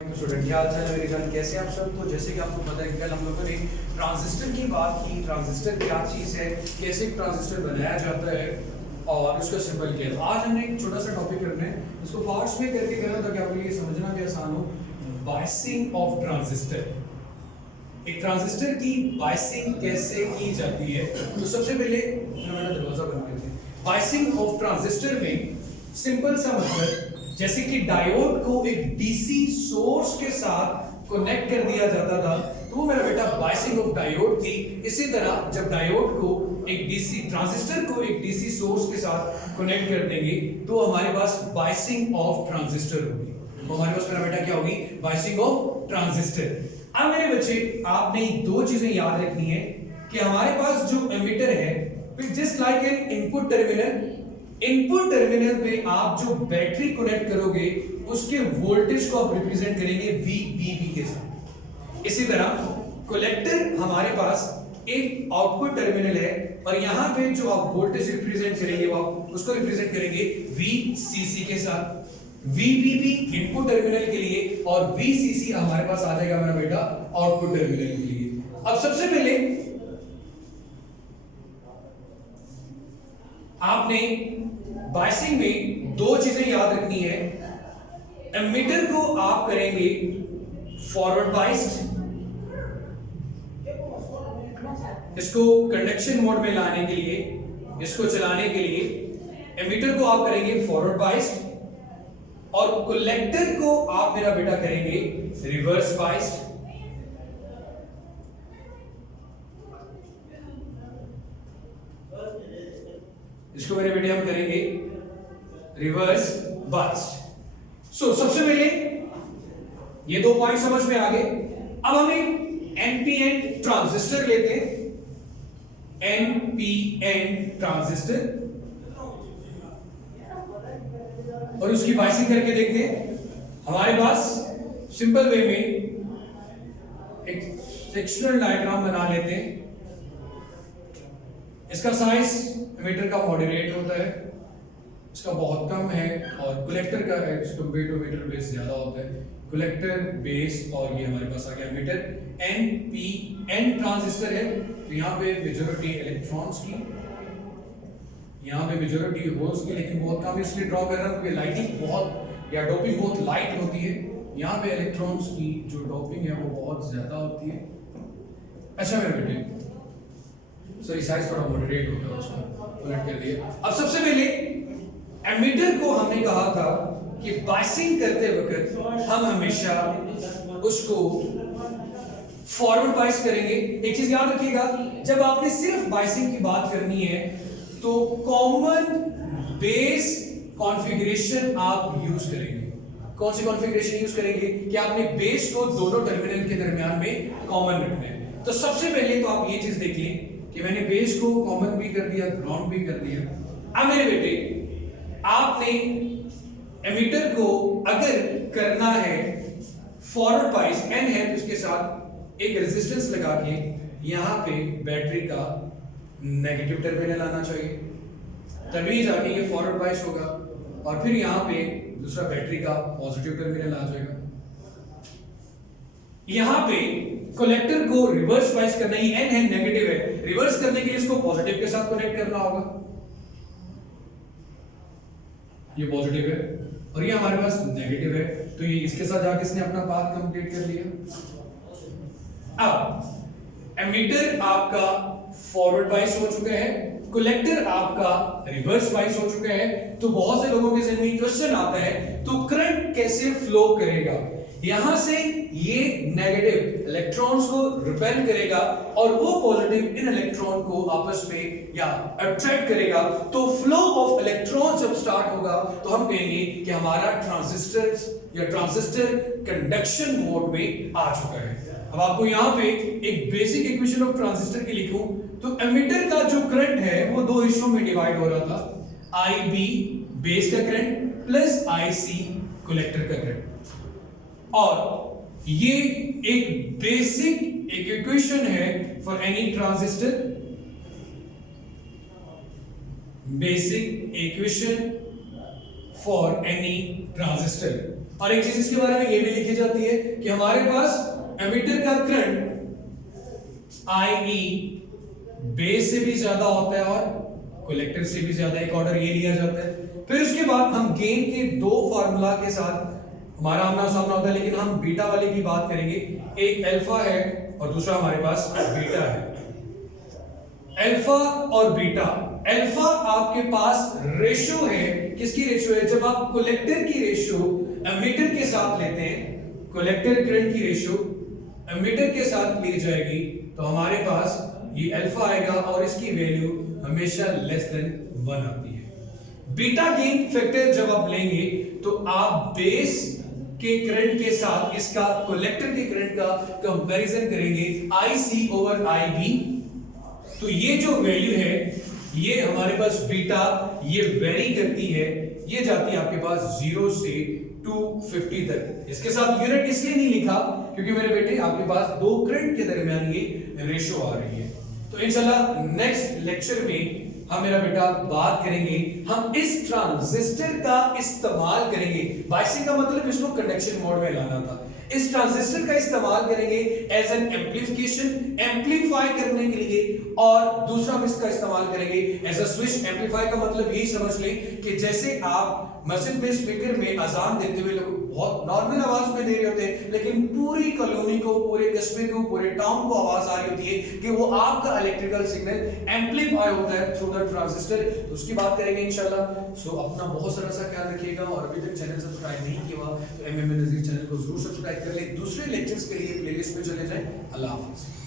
Student क्या हाल चाल है मेरे जान, कैसे आप सब। तो जैसे कि आपको पता है कि कल हम लोगों ने ट्रांजिस्टर की बात की। ट्रांजिस्टर क्या चीज़ है, कैसे एक ट्रांजिस्टर बनाया जाता है और उसका सिंबल क्या है। आज हमने एक छोटा सा टॉपिक करना है, इसको पार्ट्स में करके करना ताकि आपके लिए समझना भी आसान हो। बायसिंग ऑफ ट्रांजिस्टर, एक ट्रांजिस्टर की बायसिंग कैसे की जाती है। तो सबसे पहले मेरा दरवाजा बंद करते हैं। बायसिंग ऑफ ट्रांजिस्टर में सिंपल सा मतलब जैसे कि डायोड को एक डीसी सोर्स के साथ कनेक्ट कर दिया जाता था, तो वो मेरा बेटा बायसिंग ऑफ डायोड थी। इसी तरह जब डायोड को एक डीसी ट्रांजिस्टर को एक डीसी सोर्स के साथ कनेक्ट कर देंगे तो हमारे पास बायसिंग ऑफ ट्रांजिस्टर होगी। तो हमारे पास मेरा बेटा क्या होगी, बायसिंग ऑफ ट्रांजिस्टर। अब मेरे बच्चे आपने दो चीजें याद रखनी है कि हमारे पास जो एमिटर है, just like an input terminal, input terminal पे आप जो बैटरी कनेक्ट करोगे उसके वोल्टेज को आप रिप्रेजेंट करेंगे VBB के साथ। इसी तरह कलेक्टर हमारे पास एक आउटपुट टर्मिनल है और यहां पे जो आप वोल्टेज रिप्रेजेंट करेंगे वो आप उसको रिप्रेजेंट करेंगे VCC के साथ। VBB इनपुट टर्मिनल के लिए और VCC हमारे पास आ जाएगा मेरा बेटा आउटपुट टर्मिनल के लिए। अब सबसे पहले आपने बायसिंग में दो चीजें याद रखनी है। एमीटर को आप करेंगे फॉरवर्ड बाइस्ड, इसको कंडक्शन मोड में लाने के लिए, इसको चलाने के लिए एमीटर को आप करेंगे फॉरवर्ड बाइस्ड और कलेक्टर को आप मेरा बेटा करेंगे रिवर्स बाइस्ड। इसको मेरे बेटे हम करेंगे रिवर्स बाइस्ड। सो सबसे पहले ये दो पॉइंट समझ में आ गए। अब हम एक एनपीएन ट्रांजिस्टर लेते हैं, एनपीएन ट्रांजिस्टर, और उसकी बाइसिंग करके देखते हैं। हमारे पास सिंपल वे में एक सेक्शनल डायग्राम बना लेते हैं। इसका साइज एमीटर का मॉडरेट होता है, इसका बहुत कम है, और कलेक्टर का कंपेयर टू एमीटर बेस ज्यादा होता है। कलेक्टर बेस और ये हमारे पास आ गया एमीटर। एनपीएन ट्रांजिस्टर है तो यहाँ पे मेजॉरिटी इलेक्ट्रॉन्स की, यहाँ पे मेजॉरिटी होल्स की, लेकिन बहुत कम इसलिए ड्रॉ कर रहा हूँ क्योंकि लाइटिंग बहुत या डोपिंग बहुत लाइट होती है। यहाँ पे इलेक्ट्रॉन्स की जो डोपिंग है वो बहुत ज्यादा होती है। अच्छा मेरे बेटे, सॉरी साइज थोड़ा मॉडरेट होता है, उसको उलट कर दिया। अब सबसे पहले एमीटर को हमने कहा था कि बायसिंग करते वक्त हम हमेशा उसको फॉरवर्ड बायस करेंगे। एक चीज याद रखिएगा, जब आपने सिर्फ बायसिंग की बात करनी है तो कॉमन बेस कॉन्फ़िगरेशन आप यूज करेंगे। कौन सी कॉन्फ़िगरेशन यूज करेंगे कि आपने बेस को दोनों टर्मिनल के दरमियान में कॉमन रखना है। तो सबसे पहले तो आप ये चीज देख लें कि मैंने बेस को कॉमन भी कर दिया, ग्राउंड भी कर दिया। अब मेरे बेटे आपने एमीटर को अगर करना है फॉरवर्ड बायस, एन है तो उसके साथ एक रेजिस्टेंस लगा के यहां पे बैटरी का नेगेटिव टर्मिनल आना चाहिए, तभी जाके ये फॉरवर्ड बायस होगा, और फिर यहां पे दूसरा बैटरी का पॉजिटिव टर्मिनल आ जाएगा। यहां पे कलेक्टर को रिवर्स बायस करना ही, एन है नेगेटिव है, रिवर्स करने के लिए इसको पॉजिटिव के साथ कनेक्ट करना होगा। ये पॉजिटिव है और ये हमारे पास नेगेटिव है, तो ये इसके साथ जाके इसने अपना पाथ कंप्लीट कर लिया। अब एमीटर आपका फॉरवर्ड बायस हो चुका है, कलेक्टर आपका रिवर्स बायस हो चुका है। तो बहुत से लोगों के ज़हन में क्वेश्चन आता है, तो करंट कैसे फ्लो करेगा। यहां से ये नेगेटिव इलेक्ट्रॉन्स को रिपेल करेगा और वो पॉजिटिव इन इलेक्ट्रॉन को आपस में या अट्रैक्ट करेगा। तो फ्लो ऑफ इलेक्ट्रॉन जब स्टार्ट होगा तो हम कहेंगे कि हमारा ट्रांजिस्टर कंडक्शन मोड में आ चुका है। अब आपको यहां पे एक बेसिक इक्वेशन ऑफ ट्रांजिस्टर की लिखूं तो एमीटर का जो करंट है वो दो हिस्सों में डिवाइड हो रहा था, IB बेस का करंट प्लस IC कलेक्टर का करंट। और ये एक बेसिक इक्वेशन है for any transistor, basic equation for any transistor. और एक चीज इसके बारे में ये भी लिखी जाती है कि हमारे पास एमिटर का करंट IE बेस से भी ज्यादा होता है और कलेक्टर से भी ज्यादा, एक ऑर्डर ये लिया जाता है। फिर उसके बाद हम गेन के दो फार्मूला के साथ हमारा आमना सामना होता है, लेकिन हम बीटा वाले की बात करेंगे। एक अल्फा है और दूसरा हमारे पास बीटा है। अल्फा और बीटा, अल्फा आपके पास रेशो है, किसकी रेशो है? जब आप कलेक्टर की रेशो एमिटर के साथ लेते हैं, कलेक्टर करंट की रेशो एमिटर के साथ ली जाएगी तो हमारे पास ये अल्फा आएगा और इसकी वैल्यू हमेशा लेस देन 1 आती है। बीटा गेन फैक्टर जब आप लेंगे तो आप बेस के करंट के साथ इसका कलेक्टर के करंट का कंपैरिजन करेंगे IC ओवर IB। तो ये जो वैल्यू है ये हमारे पास बीटा ये वेरी करती है, ये जाती है आपके पास 0 से 250 तक। इसके साथ यूनिट इसलिए नहीं लिखा क्योंकि मेरे बेटे आपके पास दो करंट के दरमियान ये रेशो आ रही है। तो इंशाल्लाह नेक्स्ट लेक्चर में हम मेरा बेटा बात करेंगे, हम इस ट्रांजिस्टर का इस्तेमाल करेंगे। बायसिंग का मतलब इसको कंडक्शन मोड में लाना था। इस ट्रांजिस्टर का इस्तेमाल करेंगे एज एन एम्पलीफिकेशन, एम्पलीफाई करने के लिए, और दूसरा हम इसका इस्तेमाल करेंगे एज अ स्विच। एम्पलीफाई का मतलब यही समझ लें कि जैसे आप मस्जिद में स्पीकर में अजान देते हुए लोग बहुत नॉर्मल आवाज में दे रहे होते हैं, लेकिन पूरी कॉलोनी को, पूरे कस्बे को, पूरे टाउन को आवाज आ रही होती है कि वो आपका इलेक्ट्रिकल सिग्नल एम्पलीफाई होता है थ्रू द ट्रांजिस्टर। तो उसकी बात करेंगे इंशाल्लाह। सो अपना बहुत सारा सा ख्याल रखिएगा, और अभी तक चैनल सब्सक्राइब नहीं किया हुआ तो MMA नज़ीर चैनल को जरूर सब्सक्राइब कर ले। दूसरे लेक्चर्स के लिए प्लेलिस्ट में चले जाएं। अल्लाह हाफिज़।